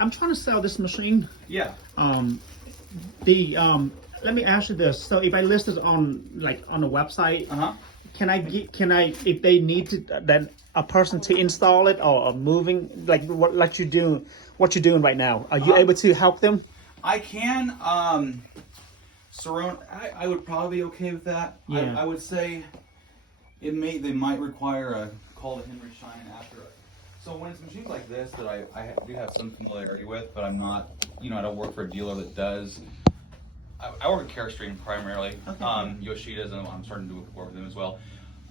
I'm trying to sell this machine. Yeah. Let me ask you this. So if I list it on the website, can I if they need to then a person to install it or moving what you're doing right now? Are you able to help them? I can. Surround. I would probably be okay with that. Yeah. I would say they might require a call to Henry Schein after. So when it's machines like this that I do have some familiarity with, but I'm not, I don't work for a dealer that does. I work at Xray primarily. Okay. Yoshida's, and I'm starting to work with them as well.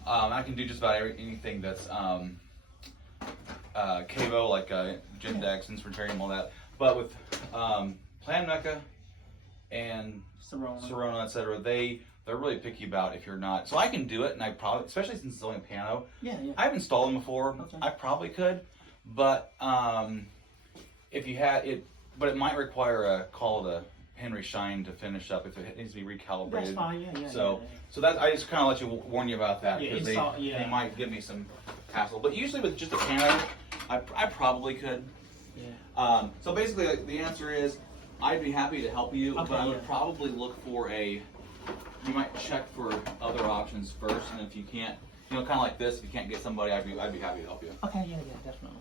I can do just about anything that's Cavo, like Gendex, Instrumentarium, all that. But with Plan Mecca and Serona, etc., they're really picky about if you're not. So I can do it, and I probably, especially since it's only a piano. Yeah. I've installed them before. Okay. I probably could, but if you had it, but it might require a call to Henry Schein to finish up if it needs to be recalibrated. That's fine. Yeah. So that I just kind of let you warn you about that because they might give me some hassle. But usually with just a piano, I probably could. Yeah. So basically, the answer is I'd be happy to help you, but I would probably look for you might check for other options first, and if you can't, kind of like this, if you can't get somebody, I'd be happy to help you. Okay. Yeah. Definitely.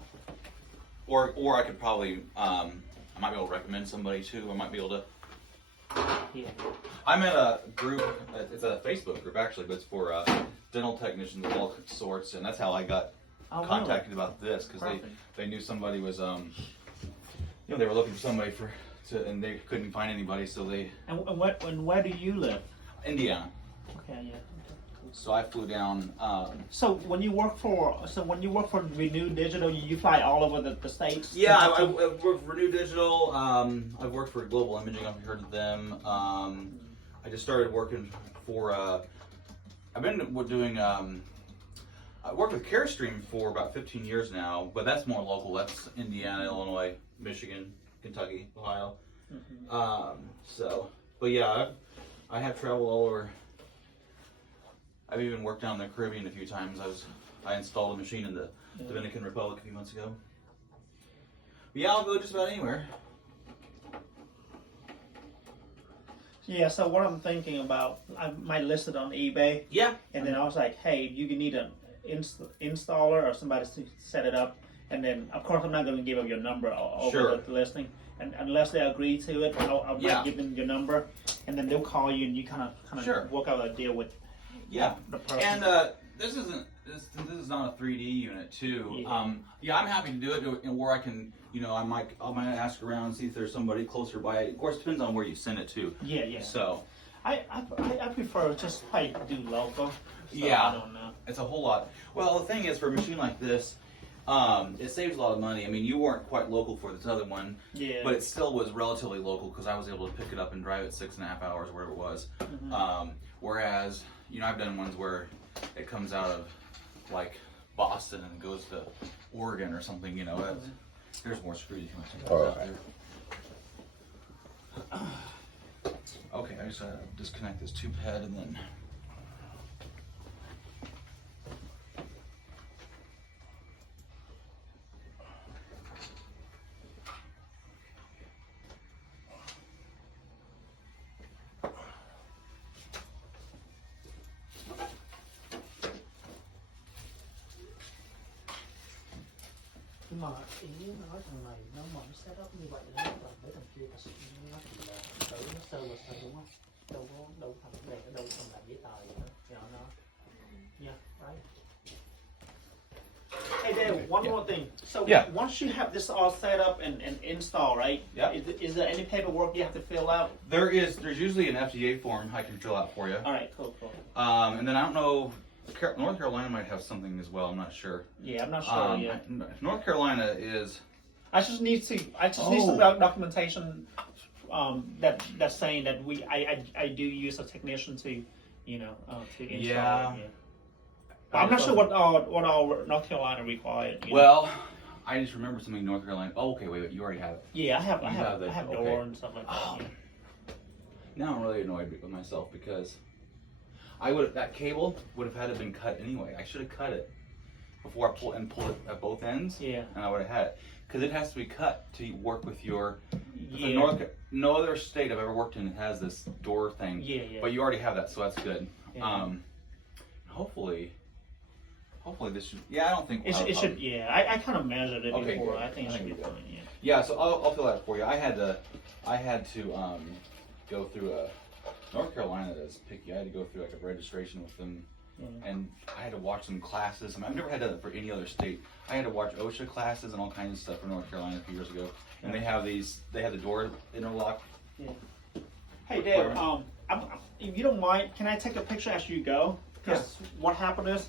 Or I could probably, I might be able to recommend somebody too. I might be able to. Yeah. I'm in a group. It's a Facebook group actually, but it's for dental technicians of all sorts, and that's how I got contacted about this because they knew somebody was they were looking for somebody and they couldn't find anybody, so they. And where do you live? Indiana. Okay. Yeah. So I flew down. So when you work for Renew Digital, you fly all over the states. Yeah, I work for Renew Digital. I've worked for Global Imaging. I've heard of them. I just started working for. I've been doing. I worked with Carestream for about 15 years now, but that's more local. That's Indiana, Illinois, Michigan, Kentucky, Ohio. But yeah, I have traveled all over. I've even worked down in the Caribbean a few times. I installed a machine in the Dominican Republic a few months ago. But yeah, I'll go just about anywhere. Yeah, so what I'm thinking about, I might list it on eBay. Yeah. And then I was like, hey, you need an installer or somebody to set it up. And then, of course, I'm not going to give up your number over the listing. And unless they agree to it, I'll give them your number. And then they'll call you and you kind of work out a deal with the person. And this is not a 3D unit too. Yeah. I'm happy to do it where I can, I might ask around and see if there's somebody closer by. Of course, it depends on where you send it to. Yeah. So I prefer just do local. So yeah, I don't know. It's a whole lot. Well, the thing is, for a machine like this, it saves a lot of money. I mean, you weren't quite local for this other one, but it still was relatively local because I was able to pick it up and drive it 6.5 hours, wherever it was. Whereas, I've done ones where it comes out of like Boston and goes to Oregon or something. There's more screws if you want to check those out there. Okay, I just disconnect this tube head and then. Mà ý nói thằng này nó mà nó set up như vậy nó còn mấy thằng kia nó chỉ là tự nó sơ đúng không? Đâu thằng này đâu thằng làm giấy tờ gì nữa. Nó yeah, right. Hey Dave, one more thing. So once you have this all set up and installed, right? Yeah. Is there any paperwork you have to fill out? There's usually an FDA form I can fill out for you. All right, cool. And then I don't know. North Carolina might have something as well. I'm not sure. Yeah, I'm not sure yet. North Carolina is. I just need some documentation that's saying that I do use a technician to install. Yeah. But I'm not sure what all North Carolina required. Well, I just remember something in North Carolina. Oh, okay, wait, you already have it. Yeah, I have door and stuff like that. Yeah. Now I'm really annoyed with myself because that cable would have had to have been cut anyway. I should have cut it before I pull it at both ends. Yeah. And I would have had it. because it has to be cut to work with your. Yeah. No other state I've ever worked in has this door thing. Yeah. But you already have that, so that's good. Yeah. Hopefully this should. Yeah, I don't think it should. Yeah, I kind of measured it Okay, before. good. I think it should be good. fine. Yeah. Yeah, so I'll fill that for you. I had to go through a North Carolina that's picky. I had to go through like a registration with them, and I had to watch some classes. I mean, I've never had that for any other state. I had to watch OSHA classes and all kinds of stuff for North Carolina a few years ago. And they have the door interlock. Yeah. Hey Dave, if you don't mind, can I take a picture as you go? Because what happened is,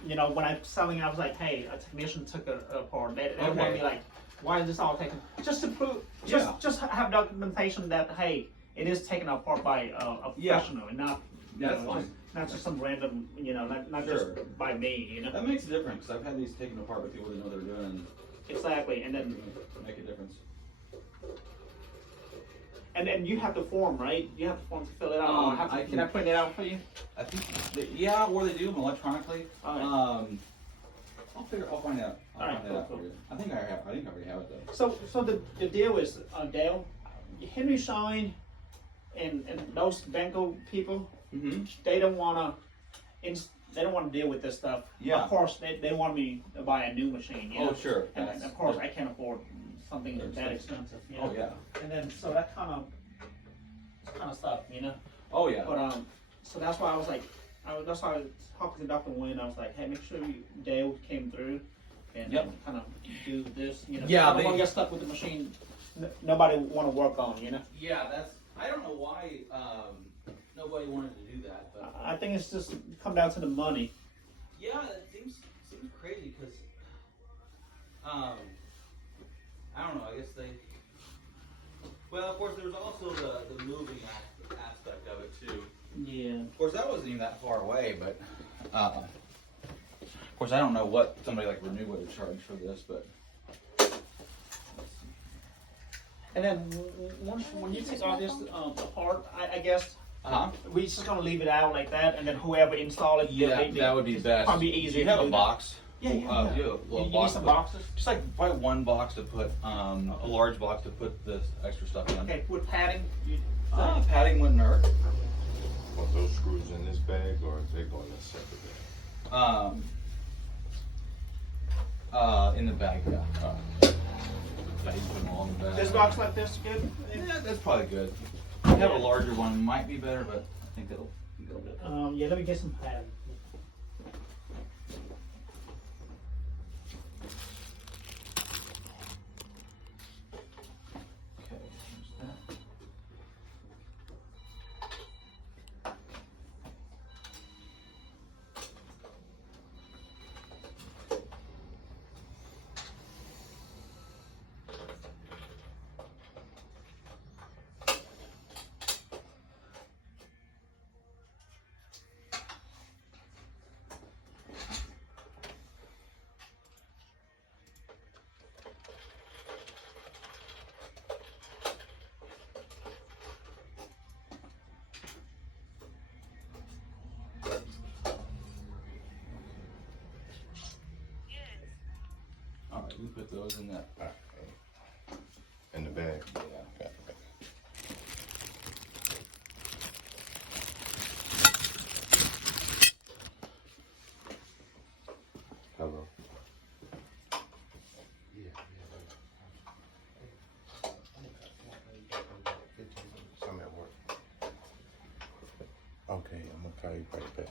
when I'm selling, I was like, hey, a technician took it apart. They want to be like, why is this all taken? Just to prove, just have documentation that hey, it is taken apart by a professional and not not just some random, not just by me, That makes a difference. I've had these taken apart by people that know what they're doing. Exactly, and then make a difference. And then you have the form, right? You have the form to fill it out. Can I print it out for you? I think or they do them electronically. Right. I'll find out. I'll find that out cool. for you. I think I already have it though. So the deal is, Dale, Henry Schein and those Benko people, they don't wanna deal with this stuff. Yeah. Of course, they want me to buy a new machine. Oh, sure. And of course, I can't afford something that expensive. Oh yeah. And then so that kind of stuff, Oh yeah. But so that's why I was like, that's why I was talking to Dr. Wynn. I was like, hey, make sure Dale came through and kind of do this. Yeah. I don't want to get stuck with the machine. Nobody want to work on. Yeah, I don't know why nobody wanted to do that, but I think it's just come down to the money. yeah, it seems crazy because I don't know. I guess they. Well, of course, there's also the moving aspect of it too. Yeah. Of course, that wasn't even that far away, but of course, I don't know what somebody like Renew would have charged for this, but. And then when you take all this apart, I guess we just gonna leave it out like that, and then whoever install it, that would be best. Probably easier. Do you have a box? Yeah. You need some boxes? Just like buy one box to put, a large box to put this extra stuff in. Okay, with padding. Padding wouldn't hurt. Want those screws in this bag, or they go in a separate bag? In the bag, yeah. You put them all in the bag. This box like this, good? Yeah, that's probably good. You have a larger one, might be better, but I think it'll be good. Yeah, let me get some padding. Okay, there's that. All right, we put those in that. In the bag. Yeah. Okay. Hello. I'm at work. Okay, I'm gonna call you right back.